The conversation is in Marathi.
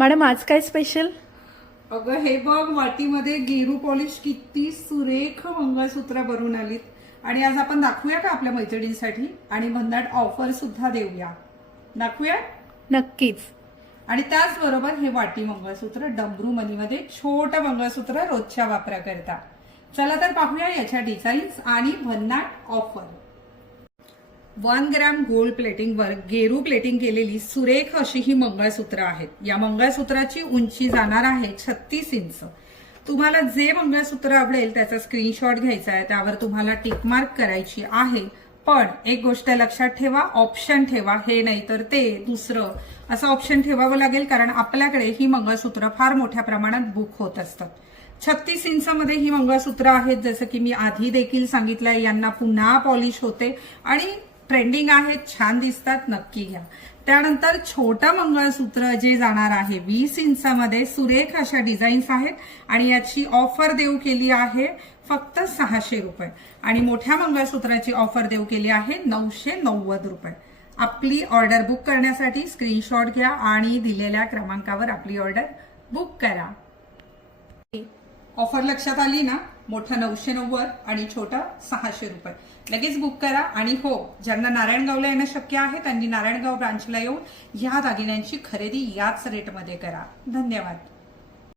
मॅडम आज काय स्पेशल? अगं हे बघ, वाटीमध्ये गेरू पॉलिश किती सुरेख मंगळसूत्र बनवून आलीत आणि आज आपण दाखवूया का आपल्या मैत्रिणींसाठी आणि भन्नाट ऑफर सुद्धा देऊया. दाखवूया. नक्कीच. आणि त्याचबरोबर हे वाटी मंगळसूत्र डमरू मनीमध्ये छोटं मंगळसूत्र रोजच्या वापराकरता. चला तर पाहूया याच्या डिझाईन्स आणि भन्नाट ऑफर. 1 ग्रॅम गोल्ड प्लेटिंगवर गेरू प्लेटिंग केलेली सुरेख अशी ही मंगळसूत्र आहेत. या मंगळसूत्राची उंची जाणार आहे 36 इंच. तुम्हाला जे मंगळसूत्र आवडेल त्याचा स्क्रीनशॉट घ्यायचा आहे, त्यावर तुम्हाला टिक मार्क करायची आहे. पण एक गोष्ट लक्षात ठेवा, ऑप्शन ठेवा, हे नाही तर ते दुसरं असं ऑप्शन ठेवावं लागेल, कारण आपल्याकडे ही मंगळसूत्र फार मोठ्या प्रमाणात बुक होत असतात. 36 इंचमध्ये ही मंगळसूत्र आहेत, जसं की मी आधी देखील सांगितलंय. यांना पुन्हा पॉलिश होते आणि ट्रेंडिंग आहेत, छान दिसतात, नक्की घ्या. त्यानंतर छोटं मंगळसूत्र जे जाणार आहे 20 इंचामध्ये, सुरेख अशा डिझाईन्स आहेत आणि याची ऑफर देऊ केली आहे फक्त 600 रुपये आणि मोठ्या मंगळसूत्राची ऑफर देऊ केली आहे 990 रुपये. आपली ऑर्डर बुक करण्यासाठी स्क्रीनशॉट घ्या आणि दिलेल्या क्रमांकावर आपली ऑर्डर बुक करा. ऑफर लक्षात आली ना? मोठं 990 आणि छोटं 600 रुपये. लगेच बुक करा. आणि हो, ज्यांना नारायणगावला येणं शक्य आहे त्यांनी नारायणगाव ब्रांचला येऊन ह्या दागिन्यांची खरेदी याच रेटमध्ये करा. धन्यवाद.